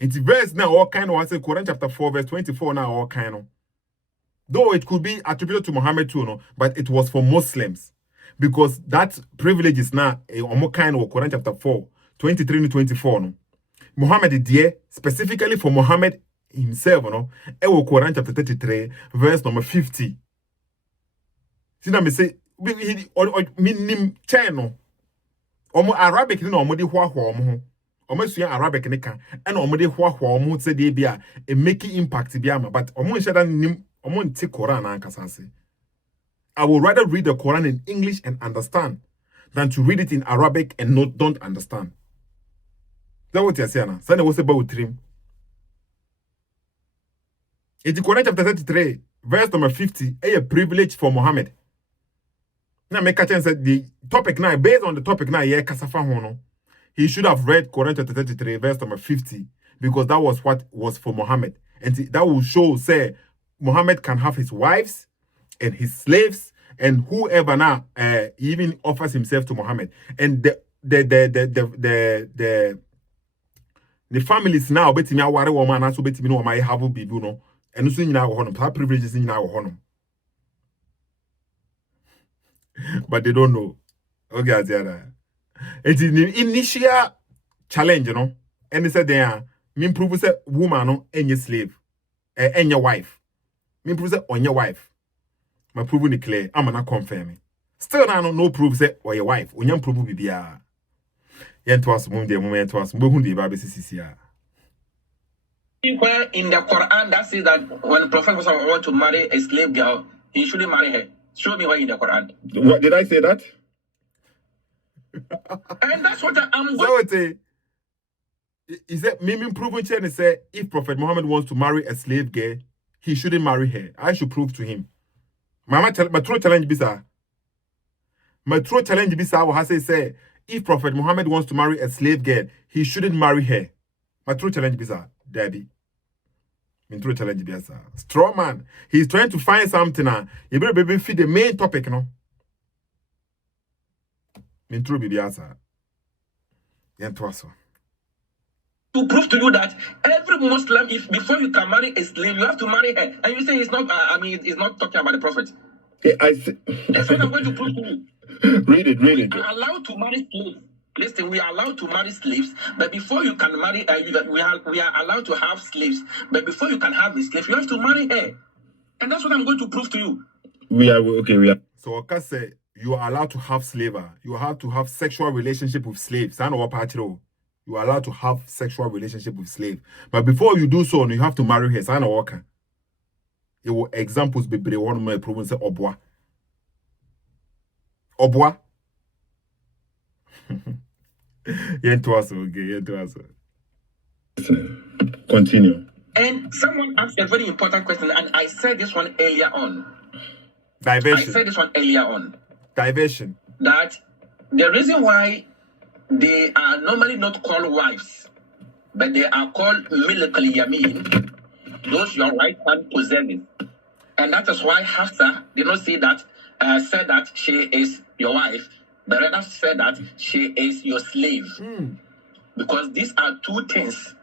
It's verse now all kind of. I say Quran chapter 4 verse 24 now all kind of. Though it could be attributed to Muhammad too, no, but it was for Muslims. Because that privilege is now a kind of Quran chapter 4, 23 to 24. No. Muhammad is there specifically for Muhammad himself, no. Quran chapter 33, verse number 50. See now me say minim channel. Arabic no omodi hwa omo. Omo sua Arabic ne kan. And omodi hwa omo say dey bia a making impact bia ma, but omo nshada nim omo nti Quran ankasa. I would rather read the Quran in English and understand than to read it in Arabic and don't understand. That's what you're saying. Sana was about trim. It's Quran chapter 33, verse number 50, a privilege for Muhammad. Now make a chance that the topic now, based on the topic now, yeah, Kasafa Hono. He should have read Quran chapter 33, verse number 50, because that was what was for Muhammad. And that will show, say, Muhammad can have his wives and his slaves and whoever now even offers himself to Muhammad. And the families now bet me aware woman and so bet me no my have bibu no. And so nyina wo hono, privileges nyina wo hono. But they don't know. Okay, Aziara. It's the initial challenge, you know. And they said there, me prove say woman no any slave, any wife. Me prove say on your wife. My prove ni clear. I'm not confirming. Still now no proof say or your wife. Onyam prove bibia. Yen to us mum de moment to us. Mbo de ba be sisia. Where in the Quran that says that when the Prophet was want to marry a slave girl, he shouldn't marry her. Show me where in the Quran. What did I say that? And that's what I'm going to say. He said, Mimi proven Chen say if Prophet Muhammad wants to marry a slave girl, he shouldn't marry her. I should prove to him. My true challenge bisa. My true challenge bisa has say if Prophet Muhammad wants to marry a slave girl, he shouldn't marry her. My true challenge bisa, Daddy. My true challenge bisa. Strong man. He's trying to find something. You better baby feed the main topic, no. My true biasa. Yentwaso. To prove to you that every Muslim, if before you can marry a slave, you have to marry her. And you say it's not. It's not talking about the Prophet. That's what I'm going to prove to you. Read it. We are allowed to marry slaves. Listen, we are allowed to marry slaves, but before you can marry, we are allowed to have slaves. But before you can have a slave, you have to marry her, and that's what I'm going to prove to you. We are. So Oka say you are allowed to have slaver. You have to have sexual relationship with slaves. I know what part you are allowed to have sexual relationship with slave. But before you do so, you have to marry her. I know what can. It will examples be one of my province Obwa. Obwa. Continue. And someone asked a very important question, and I said this one earlier on. Diversion. I said this one earlier on. Diversion. That the reason why they are normally not called wives, but they are called military yamin, those your right hand possesses. And that is why Hafsa did not say that, said that she is your wife, but rather said that she is your slave. Because these are two things.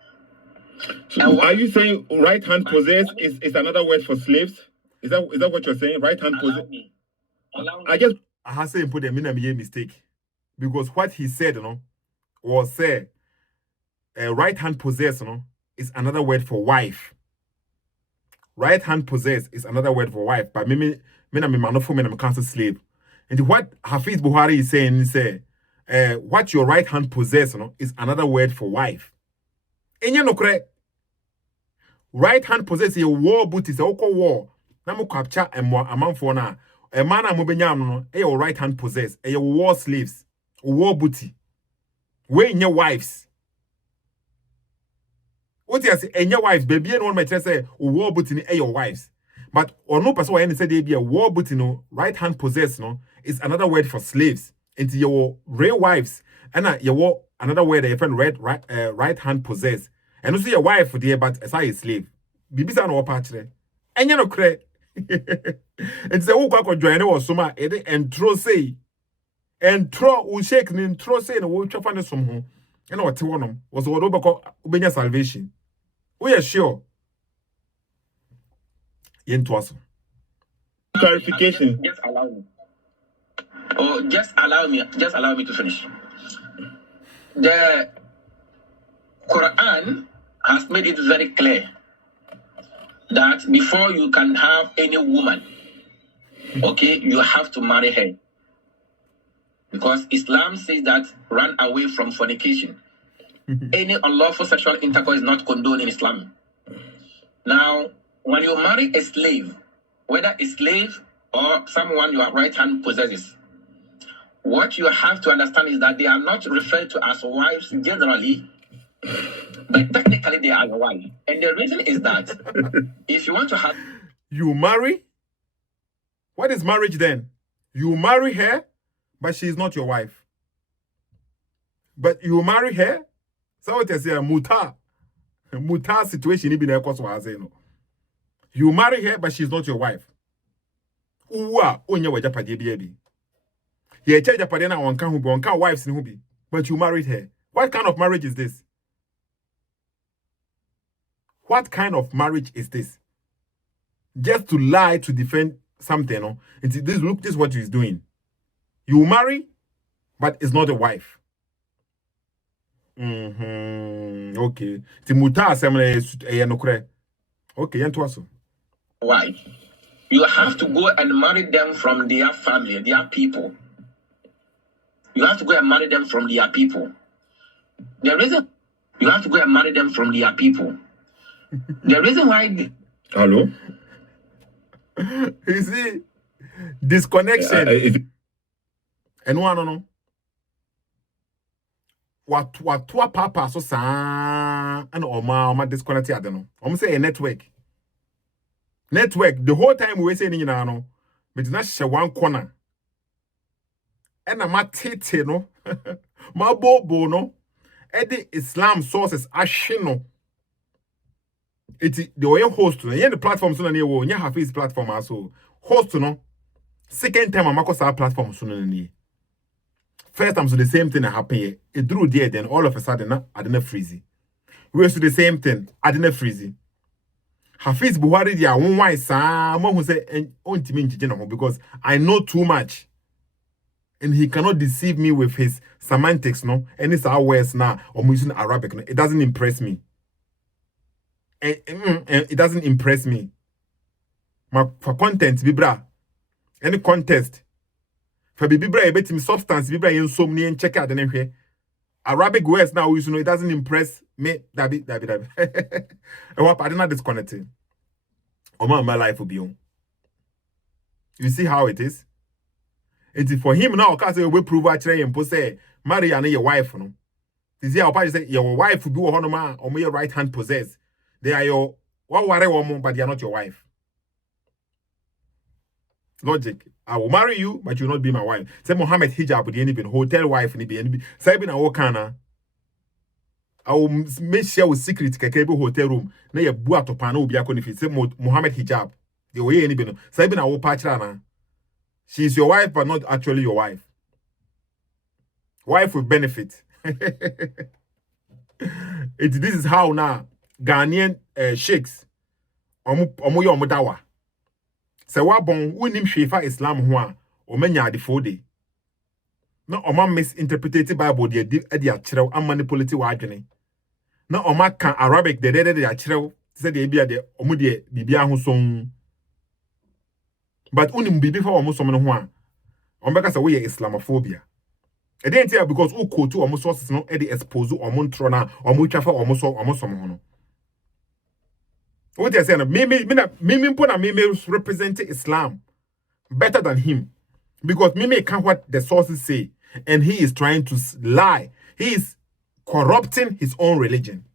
So are you saying right hand possess is another word for slaves? Is that what you're saying? Right hand possess. Allow me. I just I have said put them in a mistake because what he said, was say right hand possess, is another word for wife. Right hand possess is another word for wife. But me manofo me cancel slave. And what Hafiz Buhari is saying is what your right hand possess, is another word for wife. Enye no correct. Right hand possess a war booty, say oko war. Na mo capture amanfo na. A man a mo benyam no, your right hand possess. A war slaves, war booty. We in your wives. What you say? In your wives, baby, and one might say war booty in your wives. But or no person why say they be a war booty no right hand possess no is another word for slaves. Into your real wives and your another word a friend right hand possess. And also your wife for dear but as I a slave. Bibi sa no patch. And you no cre. And say who go join was soma e de entro say. Entro we shake ni intro say no we twa ne som ho. And what one was what obeko ubenya salvation. We are sure. Clarification. Just allow me. Oh, just allow me to finish. The Quran has made it very clear that before you can have any woman, okay, you have to marry her. Because Islam says that run away from fornication. Any unlawful sexual intercourse is not condoned in Islam. Now, when you marry a slave, whether a slave or someone your right hand possesses, what you have to understand is that they are not referred to as wives generally, but technically they are your wife. And the reason is that if you want to have... You marry? What is marriage then? You marry her, but she is not your wife. But you marry her, so it is a muta situation. You marry her, but she is not your wife. Uwa onye wajapade bi. Ye che japade na wonka hu bi wonka wives ni hu bi, but you married her. What kind of marriage is this? What kind of marriage is this? Just to lie to defend something, no? This is what he's doing. You marry, but it's not a wife. Okay. Timuta asemle no kure. Okay, yanto. Why? You have to go and marry them from their family, their people. You have to go and marry them from their people. The reason you have to go and marry them from their people. The reason why. Hello? You see, disconnection. And one no. What papa so sa and oma disconnected adeno. Say a network. The whole time we say ni na no, but na she one corner. And ma tete no, ma bobo no, the Islam sources ashino. It the way host no, the platform so na near wo, nya Hafiz platform also. Host no, second time amako sa platform so na ni. First time so the same thing happen here. It drew there, then all of a sudden I didn't freeze. We do the same thing. I didn't freeze. Hafiz Buhari dia one why someone who say because I know too much. And he cannot deceive me with his semantics, no? And it's our words now, or using Arabic. No? It doesn't impress me. It doesn't impress me. For content, Bibra. Any contest. For Bibra, I bet him substance, Bibra in so many and check out the name here. Arabic words now, you know, it doesn't impress me. Dabi. I did not disconnect it. My life will be on. You see how it is? It's for him now, because we prove actually and say, Mariyah and your wife, no. This year, I'll say, your wife will do a honor or your right hand possess. They are your one, but they are not your wife. Logic. I will marry you, but you will not be my wife. Say Muhammad hijab with any hotel wife ni be. Say be na wakana. I will make sure with secret kekebe hotel room. Na ye bu atopana obi akonifi. Say Muhammad hijab. The way any be no. Say be na wo pachra na. She is your wife, but not actually your wife. Wife with benefit. This is how now Ghanaian sheikhs omo dawa. Se wa bon wonim hwefa Islam ho a omenya de 4 day na oma misinterpreted Bible de de akyerɛw and manipulate wa adwene na oma kan Arabic de akyerɛw said de bia de omo de bibia ho som but unim bibi fa omo som no ho a ombeka say we Islamophobia e dey tia because who quote omo sources no e dey expose omo ntro na omo twa fa omo som ho no what they say na me represent Islam better than him because me can't what the sources say and he is trying to lie. He is corrupting his own religion.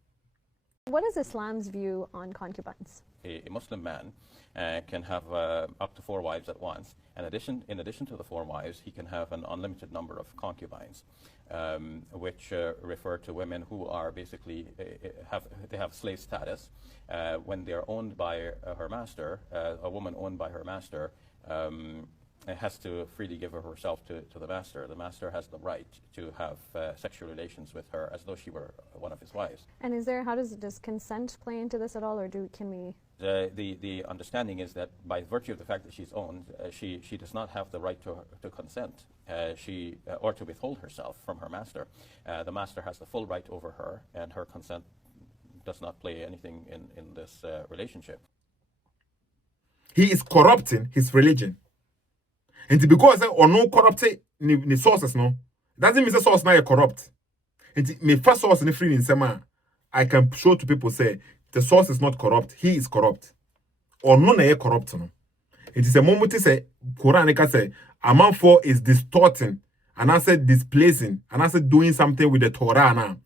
What is Islam's view on concubines? A Muslim man can have up to 4 wives at once. In addition to the 4 wives, he can have an unlimited number of concubines, which refer to women who are basically have slave status. When they are owned by her master, a woman owned by her master has to freely give herself to the master. The master has the right to have sexual relations with her as though she were one of his wives. And does consent play into this at all, or can we? The understanding is that by virtue of the fact that she's owned, she does not have the right to consent, or to withhold herself from her master. The master has the full right over her, and her consent does not play anything in this relationship. He is corrupting his religion. And because or no corrupted ni sources no, doesn't mean the source now corrupt. And me first source in free in sema, I can show to people say the source is not corrupt, he is corrupt. Or no na corrupt no. It is a moment to say Quran say a man for is distorting and I said displacing and I said doing something with the Torah now.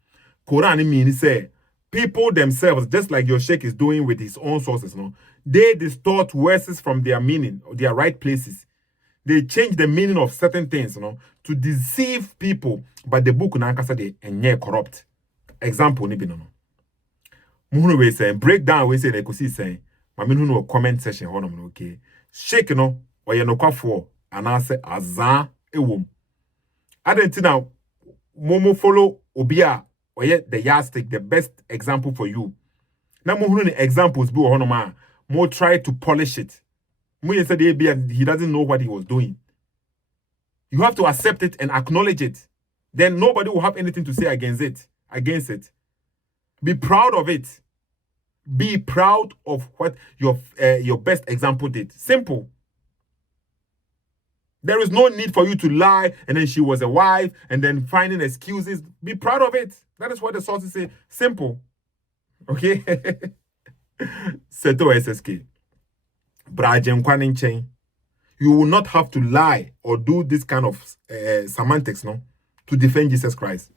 Quran means say people themselves, just like your sheikh is doing with his own sources, no, they distort verses from their meaning, or their right places. They change the meaning of certain things, to deceive people. But the book na kasa de enye corrupt. Example ni bi no. Muhunu we say breakdown we say na ekosi say. Ma me no comment section ho no okay. Sheikh no oye no kwafo anase azan ewom. Adentina momo follow obia oye the yardstick, the best example for you. Na muhunu ni examples bi ho no ma mo try to polish it. He doesn't know what he was doing. You have to accept it and acknowledge it. Then nobody will have anything to say against it. Be proud of it. Be proud of what your best example did. Simple. There is no need for you to lie and then she was a wife and then finding excuses. Be proud of it. That is what the sources say. Simple. Okay? Sethoo SSK. You will not have to lie or do this kind of semantics, no, to defend Jesus Christ.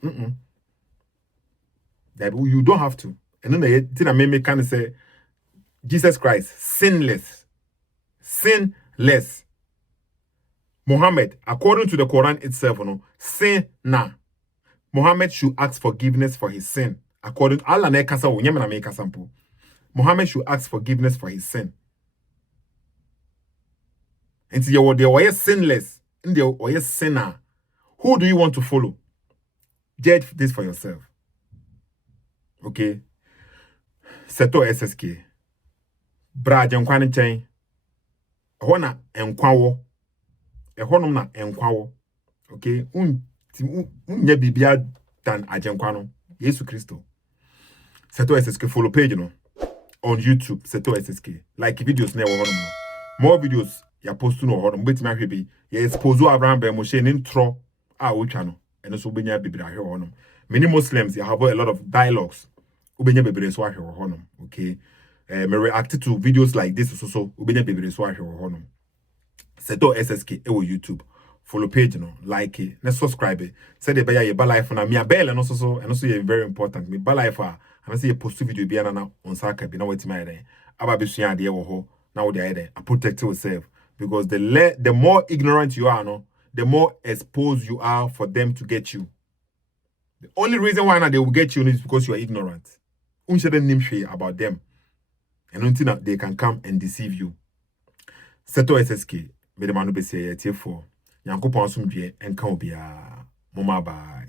That you don't have to. And then the thing I may kind of say, Jesus Christ, sinless. Muhammad, according to the Quran itself, no, sinner. Muhammad should ask forgiveness for his sin. According to Allah, Muhammad should ask forgiveness for his sin. And they were sinless, and they were sinner. Who do you want to follow? Judge this for yourself. Okay? Sethoo SSK. Braja nkwane chen. Hona enkwawo. Ehonum na enkwawo. Okay? Unye bibia than ajenkwano. Yesu Kristo. Sethoo SSK follow page no. On YouTube, Sethoo SSK. Like videos never honum. More videos ya post no honum. Beti ma hwebi. Ya expose Abraham be mo she intro a otwa no. Eno so benya bibira hwe honum. Many Muslims, you have a lot of dialogues. Ubenya bebere so ahwe honum. Okay? Me react to videos like this so ubenya bebere so ahwe honum. Sethoo SSK ewo YouTube. Follow page no, like it, na subscribe it. Say the beya ye ba life na me abel and also ye very important. Me ba life and say ye post video bi na on saka bi na wetin my dey. Aba besua ade wo ho na wo dey there. Protect yourself because the more ignorant you are, no, the more exposed you are for them to get you. The only reason why they will get you is because you are ignorant. Unshede nimhwe about them. And until they can come and deceive you. Sethoo SSK, me de manu be say ye tie for. Yankopon asomdwe enka obia. Mama bye.